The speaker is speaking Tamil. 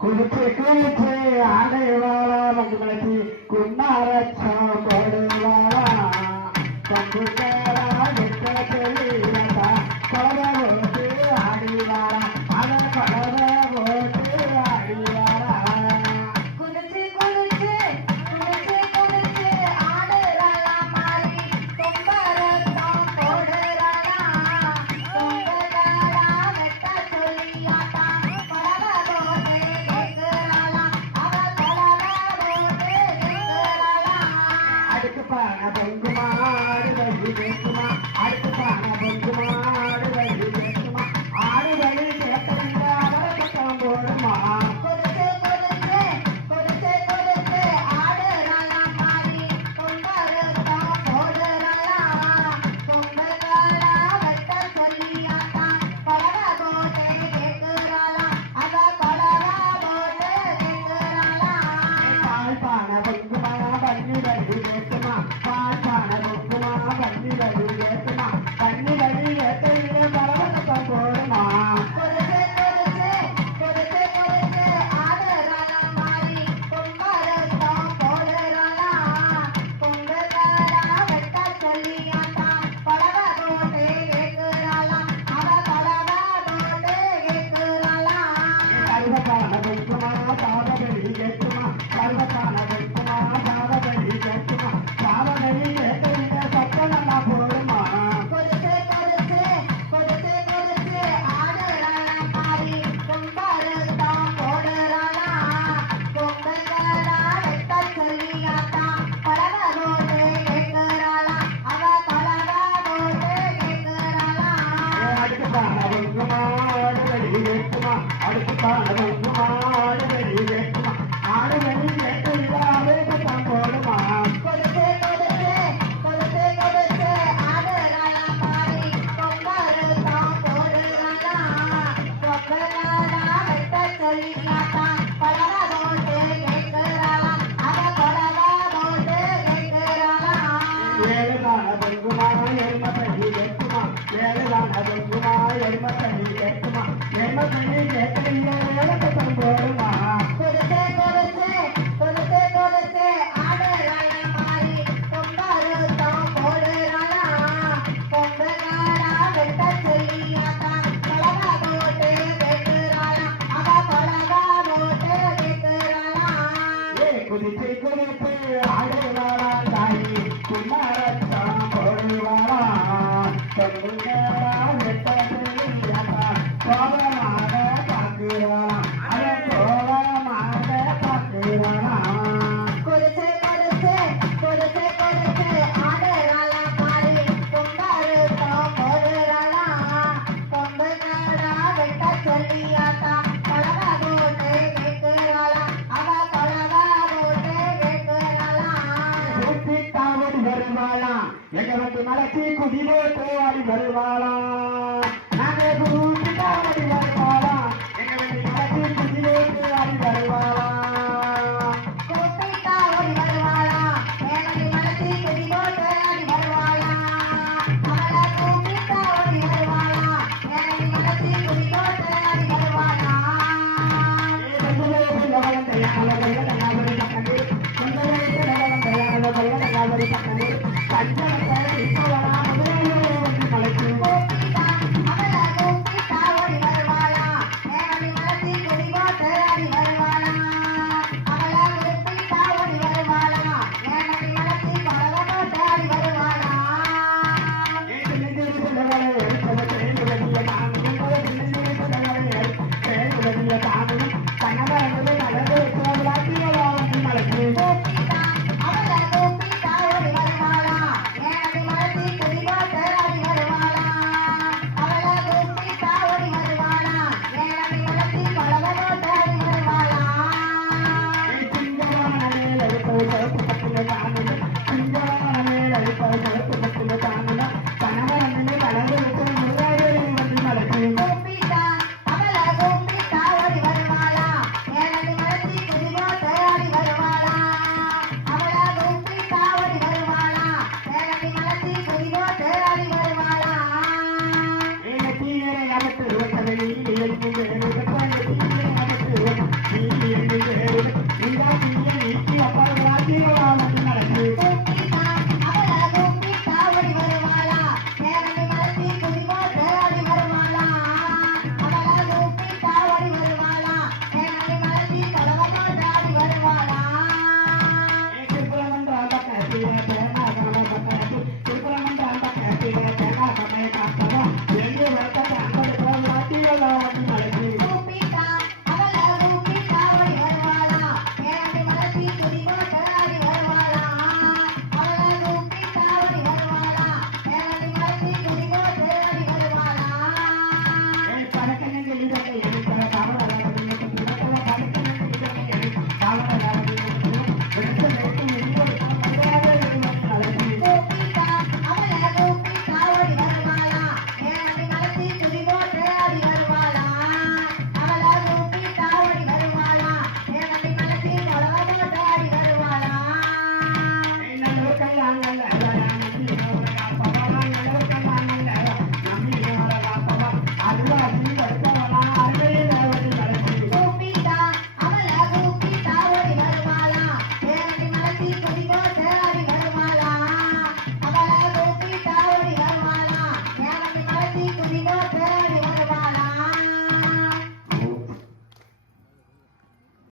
குளிச்சு ஆடைவாளா மங்குமலத்தி குன்னாரச்சா போடுவாளா பங்கு கேடா வெட்ட தெளிவா கொலவை போட்டு ஆடிவாளா அத கொலவை போட்டு ஆடிவாளா குளிச்சு குளிச்சு குளிச்சு குளிச்சு ஆடுறாளா மாறி கொம்பரத்தான் போடுறாளா கொம்பகாரா வெட்ட சொல்லியாட்டா கொலவை போட்டு கேக்குறாளா அவ கொலவை போட்டு கேக்குறாளா அடுத்து பான பொங்குமா ஆடு வழி கேட்குமா அடுத்து பான பொங்குமா ஆடு வழி கேட்குமா ஆடு வழி கேட்கல அவரை பக்கம் போடுமா குளிச்சு குளிச்சு குளிச்சு குளிச்சு ஆடுறாளா மாறி கொம்பரத்தான் போடுறாளா கொம்பகாரா வெட்ட சொல்லியாட்டா கொலவை போட்டு கேக்குறாளா அவ கொலவை போட்டு கேக்குறாளா பால் பான பொங்குமா பன்னி வழி கேட்குமா பால் பான பொங்குமா பன்னி வழி கேட்குமா பன்னி வழி கேட்கல பறவை பக்கம் போடுமா குளிச்சு குளிச்சு குளிச்சு குளிச்சு ஆடுறாளா மாறி கொம்பரத்தான் போடுறாளா கொம்பகாரா வெட்ட சொல்லியாட்டா கொலவை போட்டு கேக்குறாளா அவ கொலவை போட்டு கேக்குறாளா கருவப்பான பொங்குமா பாவவழி கேட்குமா கருவப்பான பொங்குமா பாவவழி கேட்குமா பாவவழி கேட்கல பக்கம் போடுமா குளிச்சு குளிச்சு குளிச்சு குளிச்சு ஆடுறாளா மாறி கொம்பரத்தான் போடுறாளா கொம்பகாரா வெட்ட சொல்லியாட்டா கொலவை போட்டு கேக்குறாளா அவ கொலவை போட்டு கேக்குறாளா அடுத்து பான பொங்குமா ஆடு வழி கேட்குமா அடுத்து பான பொங்குமா ஆடு வழி கேட்குமா ஆடு வழி கேட்கல அவரை பக்கம் போடுமா குளிச்சு குளிச்சு குளிச்சு குளிச்சு ஆடுறாளா மாறி கொம்பரத்தான் போடுறாளா கொம்பகாரா வெட்ட சொல்லியாட்டா கொலவை போட்டு கேக்குறாளா அவ கொலவை போட்டு கேக்குறாளா ஏழுதான பொங்குமா எருமப்பள்ளி கேட்குமா ஏழுதான பொங்குமா எருமப்பள்ளி கேட்குமா எருமப்பள்ளி கேட்கல அவரை பக்கம் போடுமா குளிச்சு குளிச்சு குளிச்சு குளிச்சு ஆடுறாளா மாறி கொம்பரத்தான் போடுறாளா கொம்பகாரா வெட்ட சொல்லியாட்டா கொலவை போட்டு கேக்குறாளா அவ கொலவை போட்டு கேக்குறாளா குதிச்சு குதிச்சு ஆடுவாளா தாயி குமாரத்தான் போடுவாளா சொல்லுங்களா வெட்டா கோபமாக பார்க்கிறாளா அத கோபமாக பார்க்கிறாளா குளிச்சு குளிச்சு குளிச்சு குளிச்சு ஆடுறாளா மாறி கொம்பரத்தான் போடுறாளா கொம்பகாரா வெட்ட சொல்லியாட்டா கொலவை போட்டு கேக்குறாளா அவ கொலவை போட்டு கேக்குறாளா ஊட்டி காவடி வருவாளா எகவட்டி மலச்சி குதிரை கோவாடி வருவாளா நாங்கள் ஊட்டி காவடி வருவாளா